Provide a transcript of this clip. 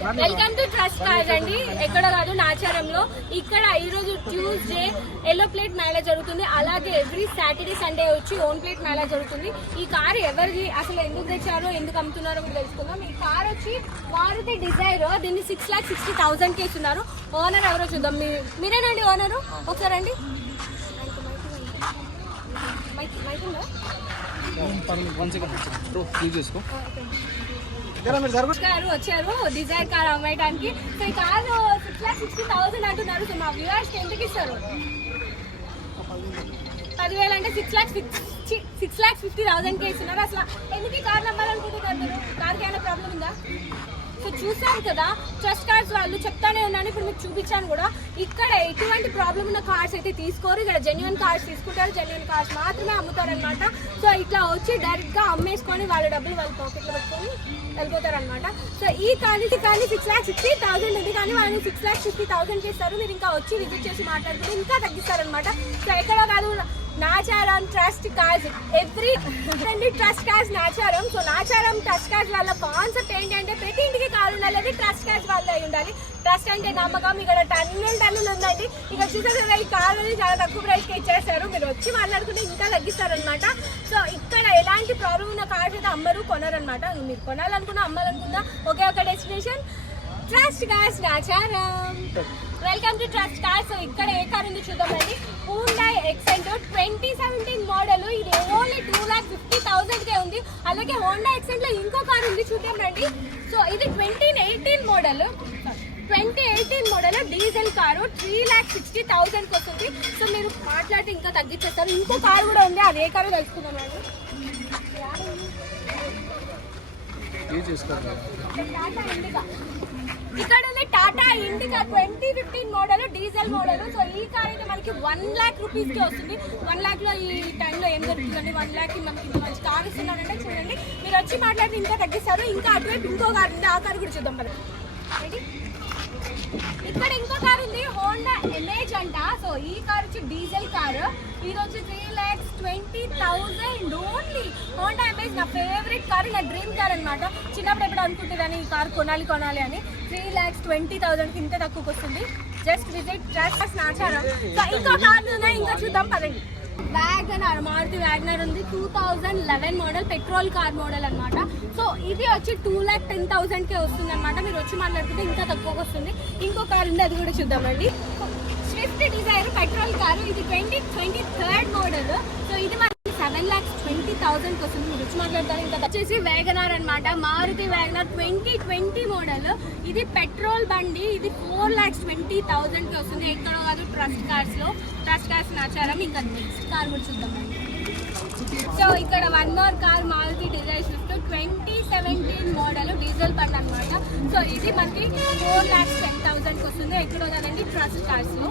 Welcome to Trust cars అండి. ఎక్కడ కాదు, నాచారంలో. ఇక్కడ ఈ రోజు ట్యూస్డే ఎల్లో ప్లేట్ మేళా జరుగుతుంది. అలాగే ఎవ్రీ సాటర్డే సండే వచ్చి ఓన్ ప్లేట్ మేళా జరుగుతుంది. ఈ కార్ ఎవరిది, అసలు ఎందుకు తెచ్చారో ఎందుకు అమ్ముతున్నారో కూడా తెలుసుకుందాం. ఈ కార్ వచ్చి మారుతి డిజైర్. దీన్ని 6,60,000 కి ఇస్తున్నారు. ఓనర్ ఎవరో చూద్దాం. మీరేనండి ఓనరు? ఒకసారి అండి. గారు వచ్చారు డిజైర్ కార్ అమ్మేయడానికి. సో ఈ కారు 6,60,000 అంటున్నారు. సో మా వ్యూవర్స్ ఎంతకి ఇస్తారు? 10,000 అంటే 6,50,000 కి ఇస్తున్నారు. అసలు ఎందుకు ఈ కార్ నమ్మాలనుకుంటున్నారు మీరు? కార్కి ఏమైనా ప్రాబ్లం ఉందా? సో చూసాను కదా, ట్రస్ట్ కార్స్ వాళ్ళు చెప్తానే ఉన్నాను, ఇప్పుడు మీకు చూపించాను కూడా. ఇక్కడ ఎటువంటి ప్రాబ్లం ఉన్న కార్స్ అయితే తీసుకోరు. ఇక్కడ జెన్యున్ కార్స్ తీసుకుంటారు, జెన్యున్ కార్స్ మాత్రమే అమ్ముతారు అనమాట. సో ఇట్లా వచ్చి డైరెక్ట్ గా అమ్మేసుకొని వాళ్ళ డబ్బులు వాళ్ళ పాకెట్లో పెట్టుకొని వెళ్ళిపోతారు అనమాట. సో ఈ కానీ 6,60,000 ఉంది, కానీ వాళ్ళు 6,50,000 ఇస్తారు. మీరు ఇంకా వచ్చి విజిట్ చేసి మాట్లాడుకుంటే ఇంకా తగ్గిస్తారనమాట. సో ఎక్కడ కాదు, Nacharam trust cars. Every trust Cars Nacharam. So Nacharam trust cars వాళ్ళ కాన్సెప్ట్ ఏంటంటే ప్రతి ఇంటికి కారు ఉండాలి, ట్రస్ట్ కార్స్ వాళ్ళు అయి ఉండాలి. ట్రస్ట్ అంటే నమ్మకం. ఇక్కడ టన్నులు ఉందండి. ఇక చూసారు కదా, ఈ కారు చాలా తక్కువ ప్రైస్ కి ఇచ్చేస్తారు. మీరు వచ్చి మాట్లాడుకుంటే ఇంకా తగ్గిస్తారనమాట. సో ఇక్కడ ఎలాంటి ప్రాబ్లం ఉన్న కార్స్ అయితే అమ్మరు, కొనరనమాట. మీరు కొనాలనుకున్నా అమ్మాలనుకున్నా ఒకే ఒక destination, Trust Cars Nacharam. Welcome to Trust Cars. So ఇక్కడ ఏ కార్ ఉంది చూద్దామండి. Hyundai Xcent 2017 model. ఇది ఓన్లీ 2,50,000 కే ఉంది. అలాగే హోండా ఎక్సెంట్ లో ఇంకో కార్ ఉంది, చూద్దాం రండి. సో ఇది 2018 మోడల్ డీజిల్ కారు. 3,60,000 కి వస్తుంది. సో మీరు మాట్లాడితే ఇంకా తగ్గించేస్తారు. ఇంకో కార్ కూడా ఉంది, అదే కారు తెలుసుకుందాం అండి. ఇక్కడ ఉంది Tata indica 2015 model diesel model. So ఈ కార్ అయితే మనకి 1 lakh రూపీస్ కి వస్తుంది. 1 lakh లో ఈ టైంలో ఏం దొరుకుతుందండి? 1 lakh కి మనకి ఇంత మంచి కార్ ఇస్తున్నారంటే చూడండి. మీరు వచ్చి మాట్లాడితే ఇంకా తగ్గిస్తారు. ఇంకా అటువైపు ఇంకో కార్ ఉంది, ఆ కార్ కూడా చూద్దాం కదా. ఇక్కడ ఇంకో కార్ ఉంది, హోండా ఎమేజ్ అంట. సో ఈ కార్ వచ్చి డీజిల్ కార్. ఇది వచ్చి 3,20,000 ఓన్లీ. హోండా ఎమేజ్ నా ఫేవరెట్ కార్, నా డ్రీమ్ కార్ అనమాట. చిన్నప్పుడు ఎప్పుడు అనుకుంటుందని ఈ కార్ కొనాలి అని. 3,20,000 కి ఇంత తక్కువకి వస్తుంది. Just visit trust Nacharam. So ఇంకో కార్లు ఉన్నాయి, ఇంకా చూద్దాం పదండి. వ్యాగనర్, మారుతి వ్యాగనర్ ఉంది. 2011 మోడల్ పెట్రోల్ కార్ మోడల్ అనమాట. సో ఇది వచ్చి 2,10,000 కే వస్తుంది అనమాట. మీరు వచ్చి మాట్లాడుకుంటే ఇంకా తక్కువగా వస్తుంది. ఇంకో కార్ ఉంది, అది కూడా చూద్దామండి. Swift Dzire petrol car. ఇది 2023 మోడల్. సో ఇది మనకి 7,20,000 కి వస్తుంది. మీరు వచ్చి మాట్లాడతారు ఇంకా. వచ్చేసి వ్యాగనర్ అనమాట, మారుతి వ్యాగనర్ 2020 మోడల్. ఇది పెట్రోల్ బండి. ఇది 4,20,000 కి వస్తుంది. ఎక్కడో కాదు, ట్రస్ట్ కార్స్ లో. Trust Cars Nacharam. ఇంకా నెక్స్ట్ కార్ కూడా చూద్దామండి. సో ఇక్కడ one more car, Maruti Dzire Swift 2017 model diesel బండి అనమాట. సో ఇది మనకి 4,10,000 కి వస్తుంది. ఎక్కడో కదండి, ట్రస్ట్ కార్స్ లో.